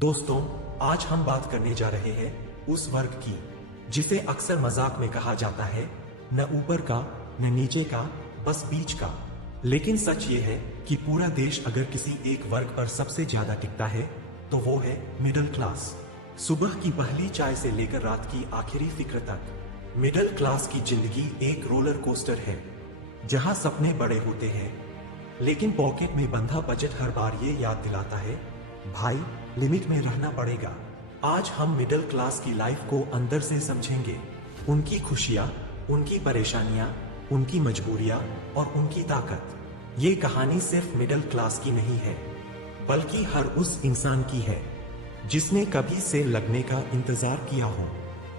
दोस्तों, आज हम बात करने जा रहे हैं उस वर्ग की जिसे अक्सर मजाक में कहा जाता है, न ऊपर का न नीचे का, बस बीच का। लेकिन सच ये है कि पूरा देश अगर किसी एक वर्ग पर सबसे ज्यादा टिकता है तो वो है मिडिल क्लास। सुबह की पहली चाय से लेकर रात की आखिरी फिक्र तक मिडिल क्लास की जिंदगी एक रोलर कोस्टर है, जहां सपने बड़े होते हैं लेकिन पॉकेट में बंधा बजट हर बार ये याद दिलाता है, भाई लिमिट में रहना पड़ेगा। आज हम मिडिल क्लास की लाइफ को अंदर से समझेंगे, उनकी खुशियां, उनकी परेशानियां, उनकी मजबूरियां और उनकी ताकत। ये कहानी सिर्फ मिडिल क्लास की नहीं है, बल्कि हर उस इंसान की है जिसने कभी सेल लगने का इंतजार किया हो,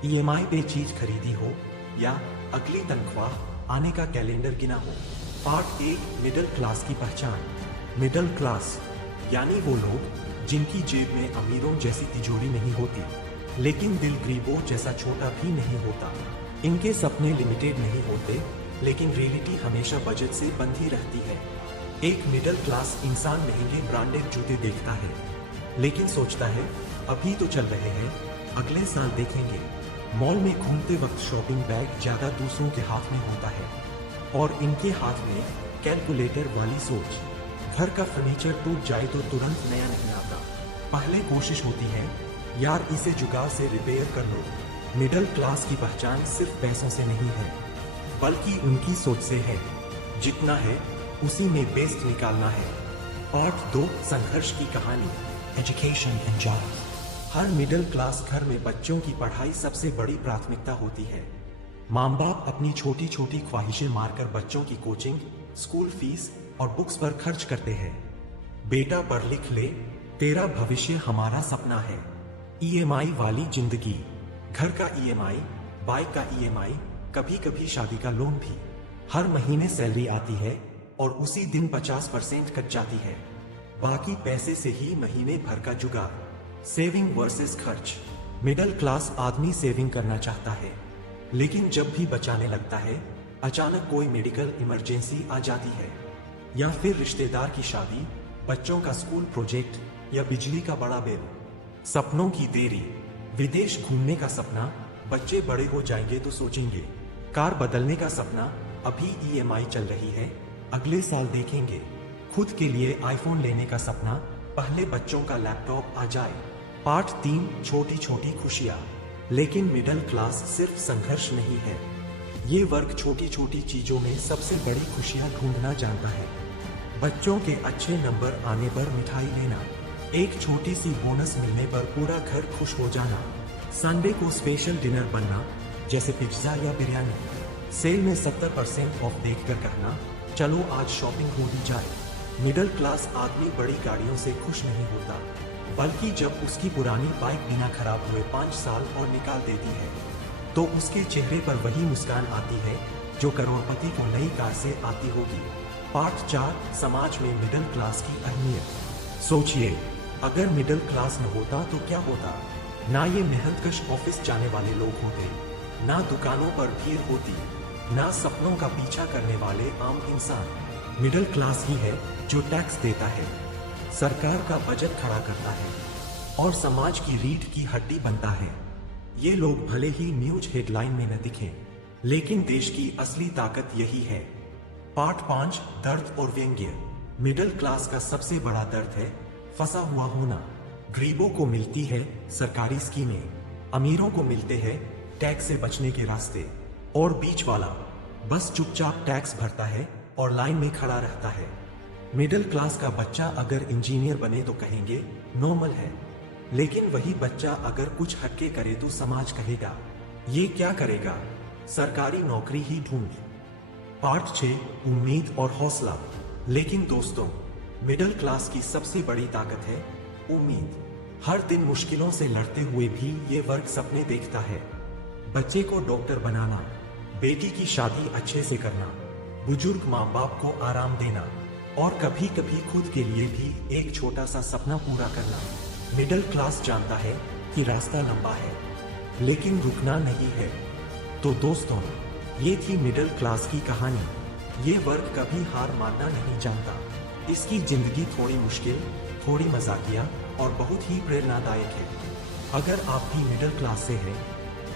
ईएमआई पे चीज खरीदी हो या अगली तनख्वाह आने का कैलेंडर गिना हो। पार्ट 1, मिडिल क्लास की पहचान। मिडिल क्लास यानी वो लोग जिनकी जेब में अमीरों जैसी तिजोरी नहीं होती, लेकिन दिल गरीबों जैसा छोटा भी नहीं होता। इनके सपने लिमिटेड नहीं होते, लेकिन रियलिटी हमेशा बजट से बंधी रहती है। एक मिडिल क्लास इंसान महंगे ब्रांडेड जूते देखता है, लेकिन सोचता है अभी तो चल रहे हैं, अगले साल देखेंगे। मॉल में घूमते वक्त शॉपिंग बैग ज्यादा दूसरों के हाथ में होता है और इनके हाथ में कैलकुलेटर वाली सोच। घर का फर्नीचर टूट जाए तो तुरंत नया नहीं आता, पहले कोशिश होती है यार इसे जुगाड़ से रिपेयर कर लो। मिडिल क्लास की पहचान सिर्फ पैसों से नहीं है, बल्कि उनकी सोच से है। जितना है उसी में बेस्ट निकालना है। पार्ट 2, संघर्ष की कहानी, education and job. Her middle class घर में बच्चों की पढ़ाई सबसे बड़ी प्राथमिकता होती है। माँ बाप अपनी छोटी छोटी ख्वाहिशें मारकर बच्चों की कोचिंग, स्कूल फीस और बुक्स पर खर्च करते हैं। बेटा पढ़ लिख ले, तेरा भविष्य हमारा सपना है। ईएमआई वाली जिंदगी, घर का ईएमआई, बाइक का ईएमआई, कभी कभी शादी का लोन भी। हर महीने सैलरी आती है और उसी दिन 50% कट जाती है, बाकी पैसे से ही महीने भर का जुगाड़। सेविंग वर्सेस खर्च। मिडिल क्लास आदमी सेविंग करना चाहता है, लेकिन जब भी बचाने लगता है, अचानक कोई मेडिकल इमरजेंसी आ जाती है, या फिर रिश्तेदार की शादी, बच्चों का स्कूल प्रोजेक्ट या बिजली का बड़ा बिल। सपनों की देरी। विदेश घूमने का सपना, बच्चे बड़े हो जाएंगे तो सोचेंगे। कार बदलने का सपना, अभी ईएमआई चल रही है, अगले साल देखेंगे। खुद के लिए आईफोन लेने का सपना, पहले बच्चों का लैपटॉप आ जाए। पार्ट 3, छोटी छोटी खुशियां। लेकिन मिडिल क्लास सिर्फ संघर्ष नहीं है, ये वर्ग छोटी छोटी चीजों में सबसे बड़ी खुशियां ढूंढना जानता है। बच्चों के अच्छे नंबर आने पर मिठाई लेना, एक छोटी सी बोनस मिलने पर पूरा घर खुश हो जाना, संडे को स्पेशल डिनर बनना जैसे पिज्जा या बिरयानी, सेल में 70% ऑफ देखकर कहना चलो आज शॉपिंग हो ही जाए। मिडिल क्लास आदमी बड़ी गाड़ियों से खुश नहीं होता, बल्कि जब उसकी पुरानी बाइक बिना खराब हुए 5 साल और निकाल देती है, तो उसके चेहरे पर वही मुस्कान आती है जो करोड़पति को नई कार से आती होगी। पार्ट 4, समाज में मिडिल क्लास की अहमियत। सोचिए, अगर मिडिल क्लास न होता तो क्या होता? ना ये मेहनतकश ऑफिस जाने वाले लोग होते, ना दुकानों पर भीड़ होती, ना सपनों का पीछा करने वाले आम इंसान। मिडिल क्लास ही है जो टैक्स देता है, सरकार का बजट खड़ा करता है और समाज की रीढ़ की हड्डी बनता है। ये लोग भले ही न्यूज हेडलाइन में न दिखें, लेकिन देश की असली ताकत यही है। पार्ट 5, दर्द और व्यंग्य। मिडिल क्लास का सबसे बड़ा दर्द है फंसा हुआ होना। गरीबों को मिलती है सरकारी स्कीमें, अमीरों को मिलते हैं टैक्स से बचने के रास्ते, और बीच वाला बस चुपचाप टैक्स भरता है और लाइन में खड़ा रहता है। मिडिल क्लास का बच्चा अगर इंजीनियर बने तो कहेंगे नॉर्मल है, लेकिन वही बच्चा अगर कुछ हटके करे तो समाज कहेगा ये क्या करेगा, सरकारी नौकरी ही ढूंढ। पार्ट 6, उम्मीद और हौसला। लेकिन दोस्तों, मिडिल क्लास की सबसे बड़ी ताकत है उम्मीद। हर दिन मुश्किलों से लड़ते हुए भी ये वर्ग सपने देखता है। बच्चे को डॉक्टर बनाना, बेटी की शादी अच्छे से करना, बुजुर्ग माँ बाप को आराम देना, और कभी कभी खुद के लिए भी एक छोटा सा सपना पूरा करना। मिडिल क्लास जानता है कि रास्ता लंबा है, लेकिन रुकना नहीं है। तो दोस्तों, ये थी मिडिल क्लास की कहानी। ये वर्ग कभी हार मानना नहीं जानता। इसकी जिंदगी थोड़ी मुश्किल, थोड़ी मजाकिया और बहुत ही प्रेरणादायक है। अगर आप भी मिडिल क्लास से हैं,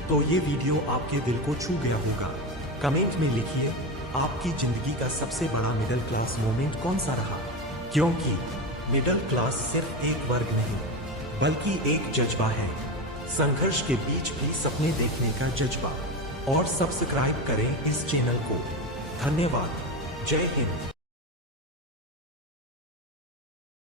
तो ये वीडियो आपके दिल को छू गया होगा। कमेंट में लिखिए आपकी जिंदगी का सबसे बड़ा मिडिल क्लास मोमेंट कौन सा रहा, क्योंकि मिडिल क्लास सिर्फ एक वर्ग नहीं बल्कि एक जज्बा है। संघर्ष के बीच भी सपने देखने का जज्बा। और सब्सक्राइब करें इस चैनल को। धन्यवाद। जय हिंद।